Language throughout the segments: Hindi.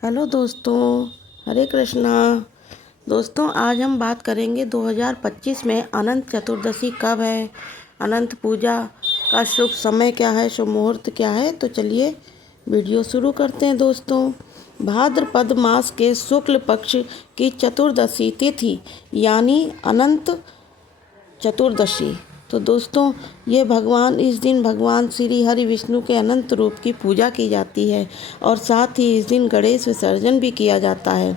हेलो दोस्तों, हरे कृष्णा। दोस्तों, आज हम बात करेंगे 2025 में अनंत चतुर्दशी कब है, अनंत पूजा का शुभ समय क्या है, शुभ मुहूर्त क्या है। तो चलिए वीडियो शुरू करते हैं दोस्तों। भाद्रपद मास के शुक्ल पक्ष की चतुर्दशी तिथि यानी अनंत चतुर्दशी। तो दोस्तों, ये इस दिन भगवान श्री हरि विष्णु के अनंत रूप की पूजा की जाती है और साथ ही इस दिन गणेश विसर्जन भी किया जाता है।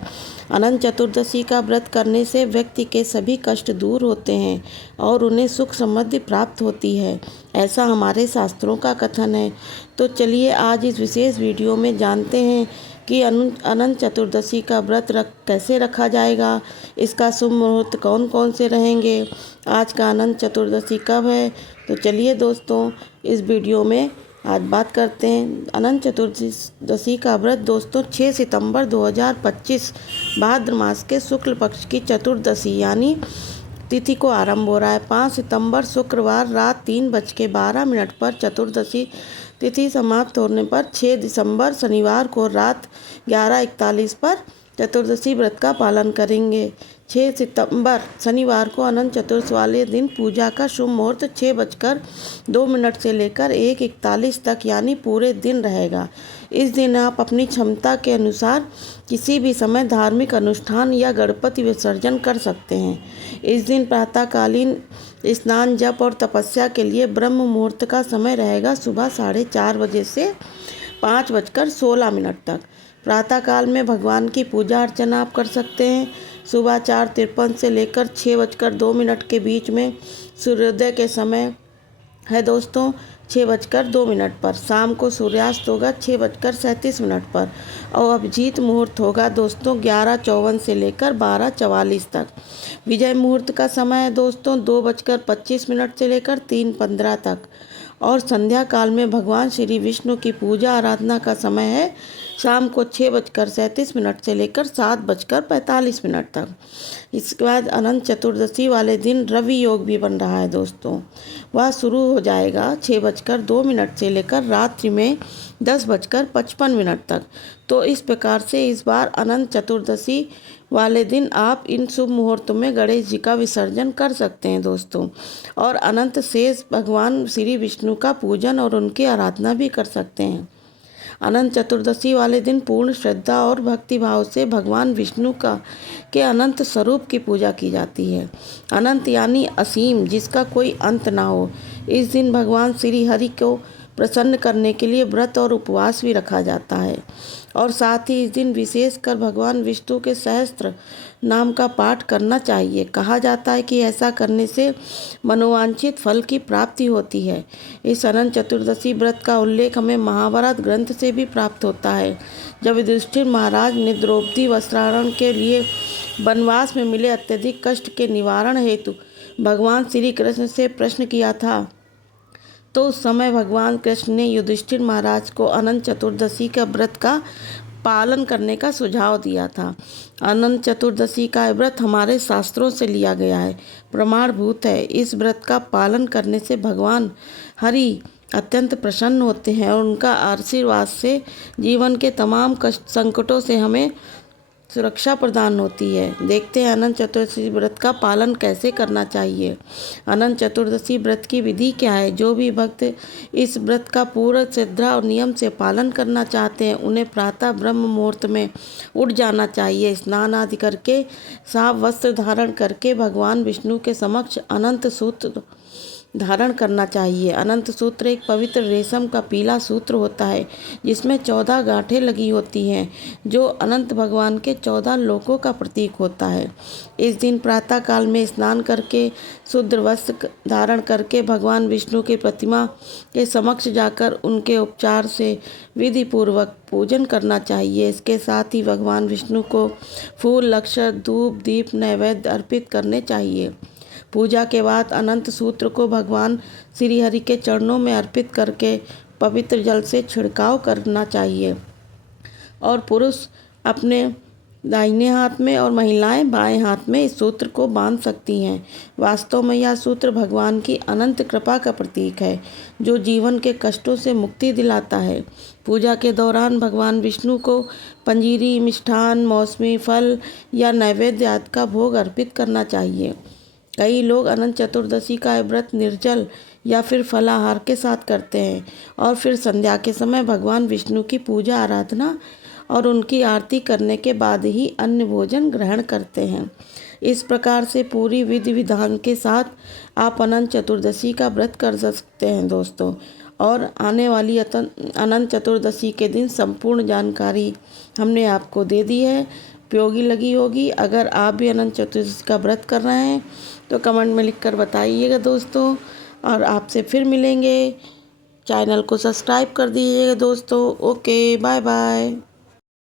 अनंत चतुर्दशी का व्रत करने से व्यक्ति के सभी कष्ट दूर होते हैं और उन्हें सुख समृद्धि प्राप्त होती है, ऐसा हमारे शास्त्रों का कथन है। तो चलिए आज इस विशेष वीडियो में जानते हैं कि अनंत चतुर्दशी का व्रत कैसे रखा जाएगा, इसका शुभ मुहूर्त कौन कौन से रहेंगे, आज का अनंत चतुर्दशी कब है। तो चलिए दोस्तों इस वीडियो में आज बात करते हैं अनंत चतुर्दशी का व्रत। दोस्तों 6 सितंबर 2025 भाद्र मास के शुक्ल पक्ष की चतुर्दशी यानी तिथि को आरंभ हो रहा है। 5 सितंबर शुक्रवार रात 3:12 पर चतुर्दशी तिथि समाप्त होने पर 6 दिसंबर शनिवार को रात 11:41 पर चतुर्दशी व्रत का पालन करेंगे। 6 सितंबर शनिवार को अनंत चतुर्दशी वाले दिन पूजा का शुभ मुहूर्त 6:02 से लेकर 1:41 तक यानी पूरे दिन रहेगा। इस दिन आप अपनी क्षमता के अनुसार किसी भी समय धार्मिक अनुष्ठान या गणपति विसर्जन कर सकते हैं। इस दिन प्रातःकालीन स्नान, जप और तपस्या के लिए ब्रह्म मुहूर्त का समय रहेगा सुबह 4:30 बजे से 5:16 तक। प्रातःकाल में भगवान की पूजा अर्चना आप कर सकते हैं। सुबह 4:53 से लेकर 6:02 के बीच में सूर्योदय के समय है दोस्तों 6:02 पर। शाम को सूर्यास्त होगा 6:37 पर और अभिजीत मुहूर्त होगा दोस्तों 11:54 से लेकर 12:44 तक। विजय मुहूर्त का समय है दोस्तों 2:25 से लेकर 3:15 तक और संध्या काल में भगवान श्री विष्णु की पूजा आराधना का समय है शाम को 6:37 से लेकर 7:45 तक। इसके बाद अनंत चतुर्दशी वाले दिन रवि योग भी बन रहा है दोस्तों, वह शुरू हो जाएगा 6:02 से लेकर रात्रि में 10:55 तक। तो इस प्रकार से इस बार अनंत चतुर्दशी वाले दिन आप इन शुभ मुहूर्तों में गणेश जी का विसर्जन कर सकते हैं दोस्तों, और अनंत शेष भगवान श्री विष्णु का पूजन और उनकी आराधना भी कर सकते हैं। अनंत चतुर्दशी वाले दिन पूर्ण श्रद्धा और भक्ति भाव से भगवान विष्णु के अनंत स्वरूप की पूजा की जाती है। अनंत यानी असीम, जिसका कोई अंत ना हो। इस दिन भगवान श्री हरि को प्रसन्न करने के लिए व्रत और उपवास भी रखा जाता है और साथ ही इस दिन विशेषकर भगवान विष्णु के सहस्त्र नाम का पाठ करना चाहिए। कहा जाता है कि ऐसा करने से मनोवांछित फल की प्राप्ति होती है। इस अनंत चतुर्दशी व्रत का उल्लेख हमें महाभारत ग्रंथ से भी प्राप्त होता है, जब युधिष्ठिर महाराज ने द्रौपदी वस्त्राहरण के लिए वनवास में मिले अत्यधिक कष्ट के निवारण हेतु भगवान श्री कृष्ण से प्रश्न किया था। तो उस समय भगवान कृष्ण ने युधिष्ठिर महाराज को अनंत चतुर्दशी का व्रत का पालन करने का सुझाव दिया था। अनंत चतुर्दशी का व्रत हमारे शास्त्रों से लिया गया है, प्रमाणभूत है। इस व्रत का पालन करने से भगवान हरि अत्यंत प्रसन्न होते हैं और उनका आशीर्वाद से जीवन के तमाम कष्ट संकटों से हमें सुरक्षा प्रदान होती है। देखते हैं अनंत चतुर्दशी व्रत का पालन कैसे करना चाहिए। अनंत चतुर्दशी व्रत की विधि क्या है। जो भी भक्त इस व्रत का पूर्ण श्रद्धा और नियम से पालन करना चाहते हैं, उन्हें प्रातः ब्रह्म मुहूर्त में उठ जाना चाहिए। स्नान आदि करके साफ वस्त्र धारण करके भगवान विष्णु के समक्ष अनंत सूत्र धारण करना चाहिए। अनंत सूत्र एक पवित्र रेशम का पीला सूत्र होता है जिसमें 14 गांठें लगी होती हैं, जो अनंत भगवान के 14 लोकों का प्रतीक होता है। इस दिन प्रातः काल में स्नान करके शुद्ध वस्त्र धारण करके भगवान विष्णु की प्रतिमा के समक्ष जाकर उनके उपचार से विधि पूर्वक पूजन करना चाहिए। इसके साथ ही भगवान विष्णु को फूल, अक्षत, धूप, दीप, नैवेद्य अर्पित करने चाहिए। पूजा के बाद अनंत सूत्र को भगवान श्री हरि के चरणों में अर्पित करके पवित्र जल से छिड़काव करना चाहिए और पुरुष अपने दाहिने हाथ में और महिलाएं बाएं हाथ में इस सूत्र को बांध सकती हैं। वास्तव में यह सूत्र भगवान की अनंत कृपा का प्रतीक है, जो जीवन के कष्टों से मुक्ति दिलाता है। पूजा के दौरान भगवान विष्णु को पंजीरी, मिष्ठान, मौसमी फल या नैवेद्य आदि का भोग अर्पित करना चाहिए। कई लोग अनंत चतुर्दशी का व्रत निर्जल या फिर फलाहार के साथ करते हैं और फिर संध्या के समय भगवान विष्णु की पूजा आराधना और उनकी आरती करने के बाद ही अन्य भोजन ग्रहण करते हैं। इस प्रकार से पूरी विधि विधान के साथ आप अनंत चतुर्दशी का व्रत कर सकते हैं दोस्तों। और आने वाली अनंत चतुर्दशी के दिन संपूर्ण जानकारी हमने आपको दे दी है, उपयोगी लगी होगी। अगर आप भी अनंत चतुर्दशी का व्रत कर रहे हैं तो कमेंट में लिखकर बताइएगा दोस्तों। और आपसे फिर मिलेंगे। चैनल को सब्सक्राइब कर दीजिएगा दोस्तों। Okay, bye bye.